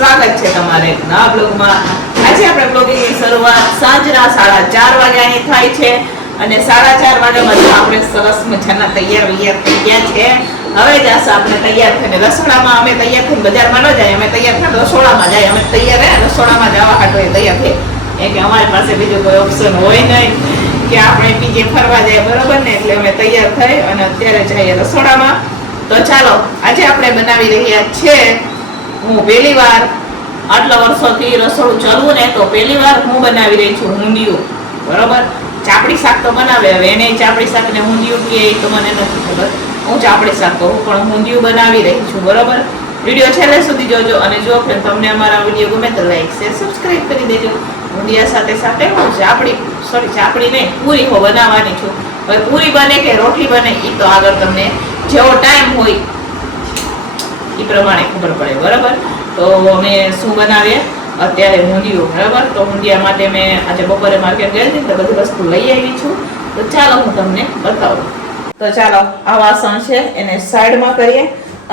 સ્વાગત છે તમારે નવા બ્લોગમાં। આજે આપણે બ્લોગિંગની શરૂઆત સાંજના 4:30 વાગ્યાની થાય છે અને 4:30 વાગ્યામાં આપણે સરસ મજાના તૈયાર થઈ ગયા છે। હવે જાશું આપણે તૈયાર થઈને રસોડામાં। અમે તૈયાર થઈને બજારમાં ન જાય, અમે તૈયાર થઈને રસોડામાં જાય। અમે તૈયાર રસોડામાં જવા હાટો તૈયાર થઈ કે અમારી પાસે બીજો કોઈ ઓપ્શન હોય નહીં કે આપણે બીજે ફરવા જાય, બરોબર ને? એટલે અમે તૈયાર થઈ અને અત્યારે જઈએ રસોડામાં। તો ચાલો આજે આપણે બનાવી રહ્યા છે, હું પહેલી વાર આટલા વર્ષોથી રસોડું ચલવું ને તો પહેલી વાર હું બનાવી રહી છું ઊંધિયું, બરોબર? ચાપડી શાક તો બનાવે, હવે એને ચાપડી શાક ને ઊંધિયું કે તો મને નથી ખબર, હું ચાપડી શાક કહું પણ ઊંધિયું બનાવી રહી છું, બરોબર? વિડીયો છેલ્લે સુધી જોજો અને જો ફ્રેન્ડ તમને અમારા વિડીયો ગમે તો લાઈક શેર સબસ્ક્રાઇબ કરી દેજો। ઊંધિયા સાથે સાથે હું ચાપડી નહીં પૂરી હો બનાવવાની છું। હવે પૂરી બને કે રોટલી બને એ તો આગળ તમને જેવો ટાઈમ હોય એ પ્રમાણે ખબર પડે, બરાબર? તો અમે શું બનાવીએ અત્યારે ઊંધિયું, બરાબર? તો ઊંધિયા માટે મેં આજે બપોરે માર્કેટ ગઈ હતી તો બધી વસ્તુ લઈ આવી છું। તો ચાલો હું તમને બતાવું। તો ચાલો આ વાસણ છે એને સાઈડમાં કરીએ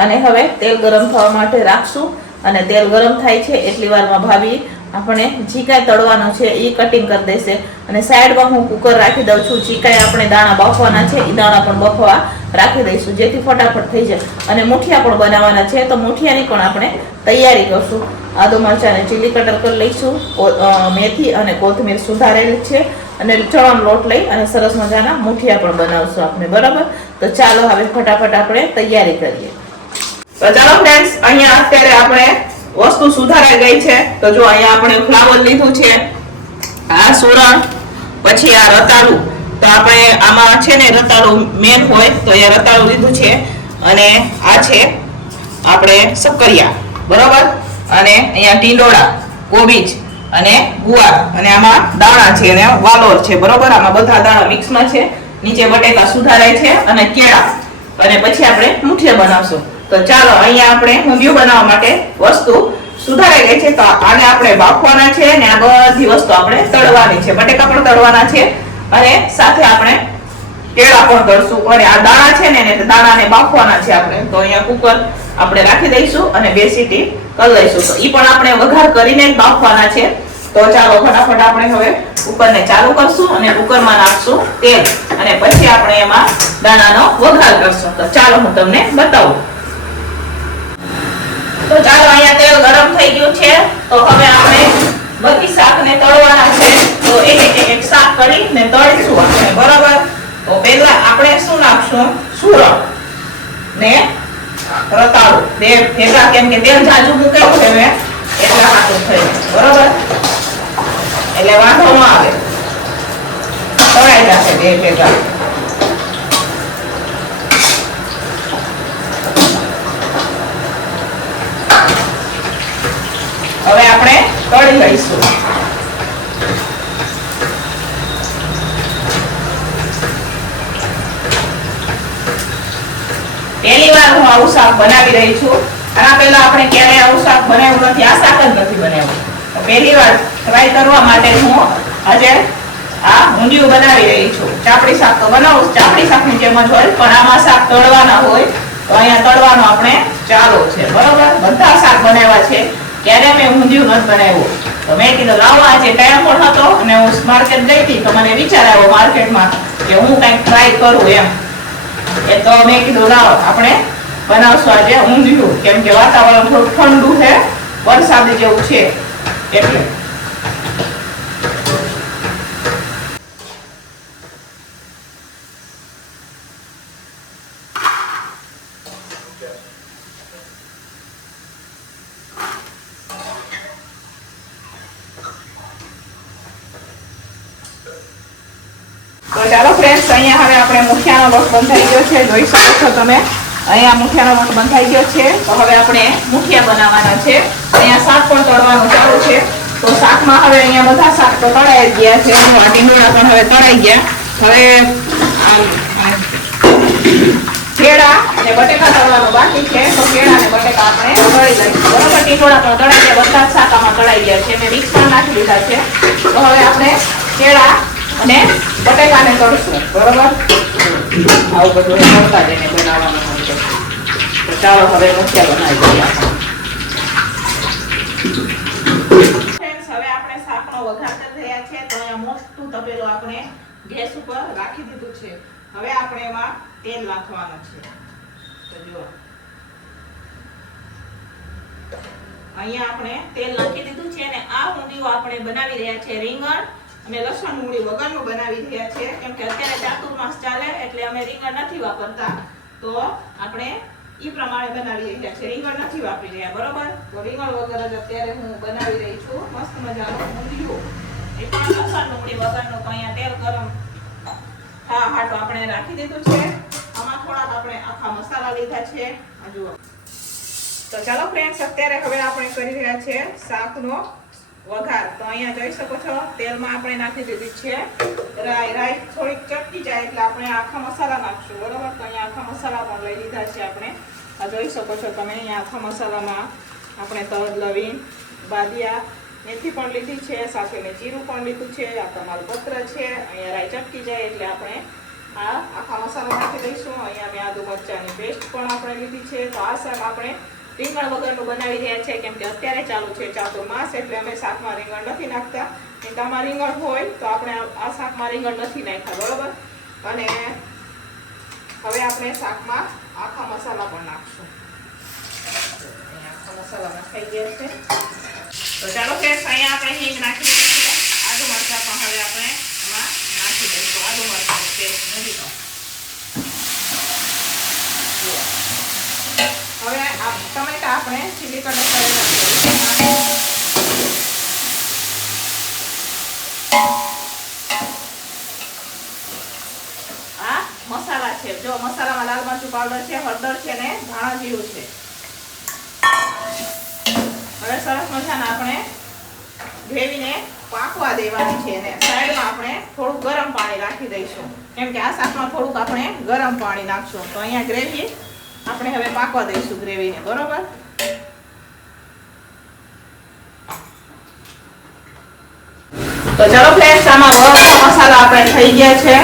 અને હવે તેલ ગરમ થવા માટે રાખશું અને તેલ ગરમ થાય છે એટલી વારમાં ભાભી આપણે ચીકાઈ તળવાનો છે એ કટિંગ કરી દેશે અને સાઈડમાં હું કુકર રાખી દઉં છું। ચીકાઈ આપણે દાણા બાફવાના છે એ દાણા પણ બફવા રાખી દઈશું જેથી ફટાફટ થઈ જાય અને મુઠિયા પણ બનાવવાના છે તો મુઠિયાની પણ આપણે તૈયારી કરશું। આદુ મરચાંને ચીલી કટર કરી લઈશું, મેથી અને કોથમીર સુધારેલી છે અને ચણાનો લોટ લઈ અને સરસ મજાના મુઠિયા પણ બનાવશું આપણે, બરાબર? તો ચાલો હવે ફટાફટ આપણે તૈયારી કરીએ। તો ચાલો ફ્રેન્ડ્સ, અહીંયા અત્યારે આપણે વસ્તુ સુધારાઈ ગઈ છે। તો જો અહીંયા આપણે ફ્લાવર લીધું છે, આ સુરણ, પછી આ રતાળું, તો આપણે આમાં છે ને રતાળું મેન હોય તો અહીંયા રતાળું લીધું છે અને આ છે આપણે શક્કરિયા, બરોબર? અને અહીંયા ટીંડોળા, કોબીજ અને ગુવાર અને આમાં દાણા છે અને વાલોર છે, બરોબર? આમાં બધા દાણા મિક્સમાં છે, નીચે બટેકા સુધારાય છે અને કેળા, અને પછી આપણે મુઠિયા બનાવશું। તો ચાલો અહીંયા આપણે ઊંધિયું બનાવવા માટે વસ્તુ સુધારાઈ ગઈ છે, તો આને આપણે બાફવાના છે અને આ બધી વસ્તુ આપણે તળવાની છે, બટેકા પણ તળવાના છે અને સાથે આપણે કેળા પણ તળશું અને આ દાણા છે ને એને દાણાને બાફવાના છે આપણે। તો અહીંયા કુકર આપણે રાખી દઈશું અને 2 સીટી કરી લઈશું, તો ઈ પણ આપણે વઘાર કરીને જ બાફવાના છે। તો ચાલો ફટાફટ આપણે હવે કુકરને ચાલુ કરશું અને કુકરમાં નાખશું તેલ અને પછી આપણે એમાં દાણાનો વઘાર કરશું। તો ચાલો હું તમને બતાવું। તો ચાલો અહીંયા તેલ ગરમ થઈ ગયું છે, તો હવે આપણે બધી શાકને તળવાના છે, તો એક શાક કરીને તળીશું આપણે, બરાબર? તો પહેલા આપણે શું નાખશું? સુરણ ને રતાળું બે ભેગા, કેમ કે તેલ જાજુ મૂકેલું છે મેં એટલે હાથું થયું, બરાબર? એટલે વાંધો ન આવે, તળાઈ જશે બે ભેગા। હવે આપણે તળી લઈશું। પહેલી વાર હું આવું શાક બનાવી રહી છું, આના પહેલા આપણે ક્યારેય આવું શાક બનાવ્યું નથી, આ શાક જ નથી બનાવ્યું, તો પહેલી વાર ટ્રાય કરવા માટે હું આજે આ ઊંધિયું બનાવી રહી છું। ચાપડી શાક તો બનાવું, ચાપડી શાકની જેમ જ હોય પણ આમાં શાક તળવાના હોય, તો અહીંયા તળવાનો આપણે ચાલો છે, બરોબર? બધા શાક બનાવ્યા છે, ક્યારે મેં ઊંધિયું નથી બનાવ્યું, તો મેં કીધું લાવો આજે ટાઈમ પણ હતો અને હું માર્કેટ ગઈ હતી તો મને વિચાર આવ્યો માર્કેટમાં કે હું કંઈક ટ્રાય કરું એમ, એ તો મેં કીધું લાવો આપણે બનાવશું આજે ઊંધિયું, કેમ કે વાતાવરણ થોડું ઠંડુ છે, વરસાદ જેવું છે એટલે। તો ચાલો ફ્રેન્ડ્સ, અહીંયા હવે આપણે મુઠિયાનો લોટ બંધાઈ ગયો છે, જોઈ શકો છો તમે અહીંયા મુઠિયાનો લોટ બંધાઈ ગયો છે। તો હવે આપણે મુઠિયા બનાવવાના છે, અહીંયા શાક પણ તળવાનું ચાલુ છે। તો શાકમાં હવે અહીંયા બધા શાક તો તળાઈ ગયા છે, ટીંડોળા પણ હવે તળાઈ ગયા, હવે કેળા અને બટેકા તળવાનું બાકી છે, તો કેળા અને બટેકા આપણે તળી લઈશું, બરાબર? ટીંડોળા પણ તળાઈ ગયા, બધા જ શાકામાં તળાઈ ગયા છે, મેં મિક્સ પણ નાખી દીધા છે। તો હવે આપણે કેળા અને બટેકાને તળશું, બરોબર? આવું બધું તળતા જઈને બનાવવાનું હોય છે। તો ચાલો હવે મુઠિયા બનાવી દઈએ આપણે। ફ્રેન્ડ્સ હવે આપણે શાકનો વઘાર કરી રહ્યા છે. તો અહીંયા મોટું તપેલું આપણે ગેસ ઉપર રાખી દીધું છે. હવે આપણે એમાં તેલ નાખવાનું છે. તો જુઓ અહીંયા આપણે તેલ નાખી દીધું છે અને આ ઊંધિયું આપણે બનાવી રહ્યા છે રીંગણ અને લસણ ડુંગળી વગરનું બનાવી રહ્યા છે. કેમ કે અત્યારે ચાતુર્માસ ચાલે એટલે અમે રીંગણ નથી વાપરતા. તો આપણે ઈ પ્રમાણે બનાવી રહ્યા છે. રીંગણ નથી વાપરી રહ્યા, બરોબર? તો રીંગણ વગર જ અત્યારે હું બનાવી રહી છું મસ્ત મજાનું ઊંધિયું. એ પણ લસણ ડુંગળી વગરનું. તો અહીંયા તેલ ગરમ હાટો આપણે રાખી દીધું છે. આમાં થોડાક આપણે આખા મસાલા લીધા છે. આ જુઓ. તો ચાલો ફ્રેન્ડ્સ, અત્યારે હવે આપણે કરી રહ્યા છે શાકનો વઘાર. તો અહીંયા જોઈ શકો છો તેલમાં આપણે નાખી દીધી છે રાઈ થોડીક ચટકી જાય એટલે આપણે આખા મસાલા નાખશું, બરોબર? તો અહીંયા આખા મસાલા પણ લઈ લીધા છે આપણે. આ જોઈ શકો છો તમે અહીંયા આખા મસાલામાં આપણે તજ, લવિંગ, બાદિયા, મેથી પણ લીધી છે, સાથે મેં જીરું પણ લીધું છે, આ તમાલપત્ર છે. અહીંયા રાઈ ચટકી જાય એટલે આપણે આ આખા મસાલા નાખી દઈશું. અહીંયા મેં આદુ મરચાંની પેસ્ટ પણ આપણે લીધી છે. તો આ શાક આપણે રીંગણ વગરનું બનાવી રહ્યા છે. કેમ કે અત્યારે ચાલુ છે ચાતુર્માસ એટલે અમે શાકમાં રીંગણ નથી નાખતા. તમારે રીંગણ હોય તો આપણે આ શાકમાં રીંગણ નથી નાખ્યા, બરોબર? અને હવે આપણે શાકમાં આખા મસાલા પણ નાખશું. આખા મસાલા નાખાઈ ગયા છે. તો ચાલો ફ્રેન્ડ્સ, અહીંયા આપણે હિંગ નાખી દીધી છે. આદુ મરચાં પણ હવે આપણે એમાં નાખી દઈશું. આદુ મરચાંની પેસ્ટ નથી તો હવે આ ટમેટા આપણે ચીલી કલર કરેલા છે. આ મસાલા છે. જો મસાલામાં લાલ મરચું પાવડર છે, હળદર છે ને ધાણા જીરું છે. હવે સરસ મજાના આપણે ગ્રેવીને પાકવા દેવાની છે અને સાઈડમાં આપણે થોડું ગરમ પાણી રાખી દઈશું. કેમ કે આ શાકમાં થોડુંક આપણે ગરમ પાણી નાખશું. તો અહીંયા ગ્રેવી આપણે હવે પાકવા દઈશું ગ્રેવીને, બરોબર? તો ચાલો ફ્રેન્ડ્સ, આમાં બધા મસાલા આપણે થઈ ગયા છે.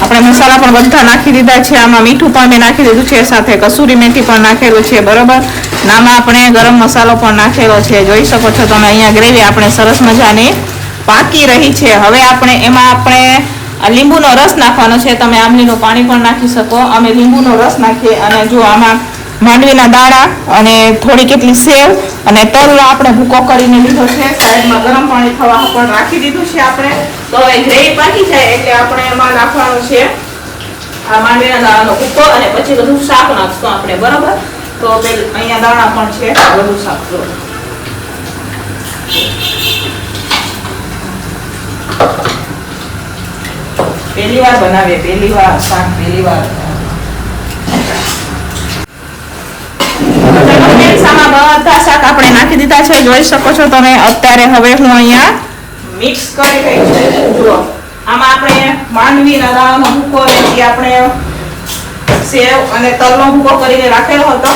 આપણે મસાલા પણ બધા નાખી દીધા છે. આમાં મીઠું પણ મેં નાખી દીધું છે, સાથે કસૂરી મેથી પણ નાખેલું છે, બરોબર? આમાં આપણે ગરમ મસાલો પણ નાખેલો છે. જોઈ શકો છો તમે અહીંયા ગ્રેવી આપણે સરસ મજાની પાકી રહી છે. હવે આપણે એમાં આપણે લીંબુનો રસ નાખવાનો છે. તમે આમલીનું પાણી પણ નાખી શકો. અમે લીંબુનો રસ નાખીએ અને જો આમાં માંડવીના દાણા અને થોડી કેટલી સેવ અને તલ આપણે ભૂકો કરીને લીધો છે. સાઈડમાં ગરમ પાણી થવા પણ રાખી દીધું છે આપણે. તો હવે ગ્રેવી પાકી જાય એટલે આપણે એમાં નાખવાનું છે આ માંડવીના દાણાનો ભૂકો અને પછી બધું શાક નાખશું આપણે, બરોબર? તો અહીંયા દાણા પણ છે, બધું શાક જો પહેલી વાર બનાવીએ, પહેલી વાર શાક, પહેલી વાર. બધા શાક આપણે નાખી દીધા છે. જોઈ શકો છો તમે. અત્યારે હવે હું અહીંયા મિક્સ કરી રહી છું. જુઓ આમાં આપણે માંડવીના દાણાનો ભૂકો જે આપણે સેવ અને તલનો ભૂકો કરીને રાખેલો હતો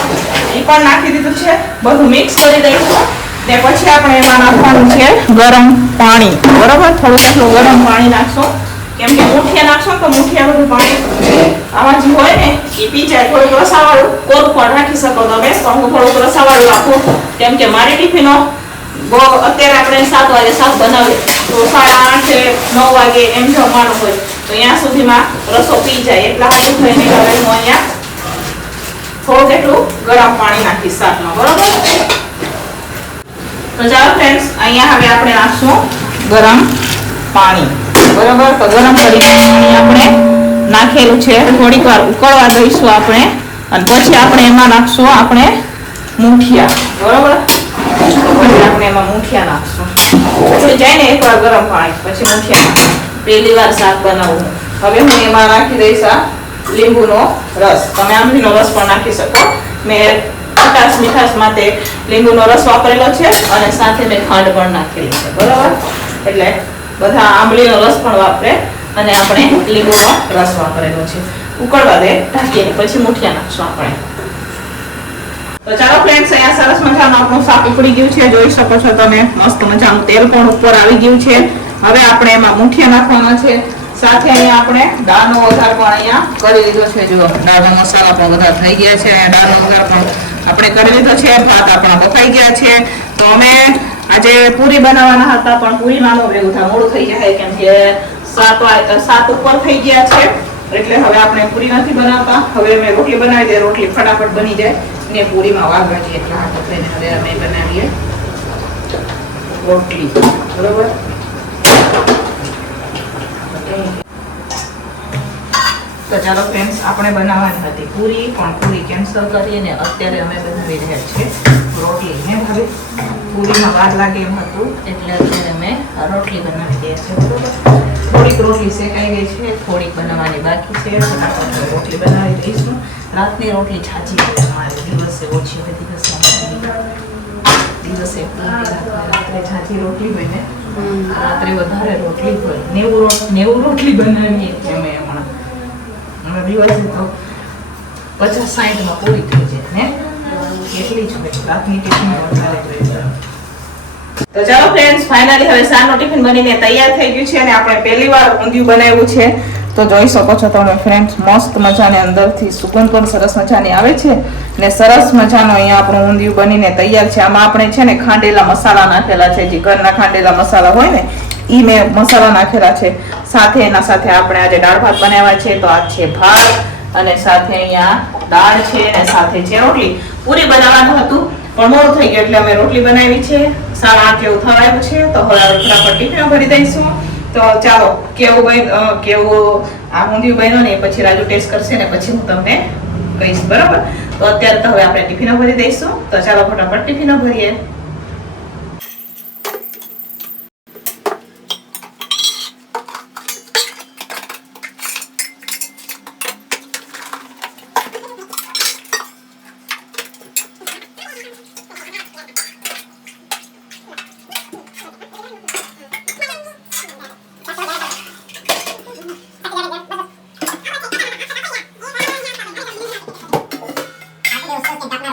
એ પણ નાખી દીધું છે. બધું મિક્સ કરી દઈશું ને પછી આપણે એમાં નાખવાનું છે ગરમ પાણી, બરોબર? થોડું એટલું ગરમ પાણી નાખશું. કેમ કે મુઠિયા નાખશો તો મુઠિયા બધું પાણી આમાં જે હોય ને એ પી જાય. થોડુંક રસાવાળું કોરું પણ રાખી શકો તમે. તો હું થોડુંક રસાવાળું રાખું કેમ કે મારી ટિફિનો અત્યારે આપણે 7 વાગે શાક બનાવીએ તો 8:30 9 વાગે એમ જમવાનું હોય તો ત્યાં સુધીમાં રસો પી જાય. એટલા હાટું થઈને હવે હું અહીંયા થોડુંક એટલું ગરમ પાણી નાખીશ શાકમાં, બરોબર? તો ચાલો ફ્રેન્ડ્સ, અહીંયા હવે આપણે નાખશું ગરમ પાણી, બરોબર? તો ગરમ કરીને પાણી આપણે નાખેલું છે. થોડીક વાર ઉકળવા દઈશું આપણે અને પછી આપણે એમાં નાખશું આપણે મુઠિયા, બરોબર? પછી આપણે એમાં મુઠિયા નાખશું. પછી જાય ને એકવાર ગરમ પાણી પછી મુઠિયા. પહેલી વાર શાક બનાવું. હવે હું એમાં નાખી દઈશ આ લીંબુનો રસ. તમે આંબલીનો રસ પણ નાખી શકો. મેં ખટાશ મીઠાશ માટે લીંબુનો રસ વાપરેલો છે અને સાથે મેં ખાંડ પણ નાખેલી છે, બરોબર? એટલે બધા આંબલીનો રસ પણ વાપરે અને આપણે લીંબુનો રસ વાપરેલો છે. ઉકળવા દે ઢાંકીને પછી મુઠિયા નાખશું આપણે. તો ચાલો ફ્રેન્ડ્સ, અહીંયા સરસ મજાનું આપણું શાક ઉકળી ગયું છે. જોઈ શકો છો તમે. મસ્ત મજાનું તેલ પણ ઉપર આવી ગયું છે. હવે આપણે એમાં મુઠિયા નાખવાના છે. સાથે અહીંયા આપણે દાળનો વઘાર પણ અહીંયા કરી દીધો છે. જુઓ દાળનો મસાલા પણ બધા થઈ ગયા છે. દાળનો વઘાર પણ આપણે કરી લીધો છે, ભાત આપણા બફાઈ ગયા છે. તો અમે આજે પૂરી બનાવવાના હતા પણ પૂરીમાં નો ભેગું થાય, મોડું થઈ જાય કેમ કે 7 ઉપર થઈ ગયા છે. એટલે હવે આપણે પૂરી નથી બનાવતા. હવે અમે રોટલી બનાવી દઈએ, રોટલી ફટાફટ બની જાય ને પૂરીમાં વાગવા જઈએ એટલે હાથ થઈને હવે અમે બનાવીએ રોટલી. બરોબર. તો ચાલો ફ્રેન્ડ્સ, આપણે બનાવવાની હતી પૂરી પણ પૂરી કેન્સલ કરીને અત્યારે અમે બનાવી રહ્યા છીએ રોટલી. હે ભાભી, પૂરીમાં વાર લાગે એમ હતું એટલે અત્યારે અમે રોટલી બનાવી દઈએ છીએ. બરોબર. થોડીક રોટલી શેકાઈ ગઈ છે, થોડીક બનાવવાની બાકી છે. ફટાફટ રોટલી બનાવી દઈશું. રાતની રોટલી છાજી છે અમારે, દિવસે ઓછી હોય, દિવસે રાત્રે છાજી રોટલી હોય ને, રાત્રે વધારે રોટલી હોય. 90 રોટલી બનાવીએ છીએ અમે હમણાં. દિવસે તો 50-60 પૂરી થઈ જાય ને, એટલી જ હોય. રાતની ટિફિન વધારે જોઈએ. તો ચાલો ફ્રેન્ડ્સ, ફાઇનલી હવે સાંજનો ટિફિન બનીને તૈયાર થઈ ગયું છે અને આપણે પહેલીવાર ઊંધિયું બનાવ્યું છે. તો જોઈ શકો છો તમે ફ્રેન્ડ્સ, મસ્ત મજાની અંદરથી સુગંધ પણ સરસ મજાની આવે છે ને સરસ મજાનો અહીંયા આપણું ઊંધિયું બનીને તૈયાર છે. આમાં આપણે છે ને ખાંડેલા મસાલા નાખેલા છે, જે ઘરના ખાંડેલા મસાલા હોય ને ઈ મેં મસાલા નાખેલા છે. સાથે એના સાથે આપણે આજે દાળ ભાત બનાવ્યા છે. તો આ છે ભાત અને સાથે અહીંયા દાળ છે અને સાથે છે રોટલી. પૂરી બનાવવાનું હતું પણ મોડું થઈ ગયું એટલે અમે રોટલી બનાવી છે. 8:30 જેવું થવાયું છે. તો હવે ફટાફટ ટિફિન ભરી દઈશું. તો ચાલો, કેવું આ ઊંધિયું બન્યું ને પછી રાજુ ટેસ્ટ કરશે ને પછી હું તમને કહીશ. બરાબર. તો અત્યારે તો હવે આપણે ટિફિનો ભરી દઈશું. તો ચાલો ફટાફટ ટિફિનો ભરીએ.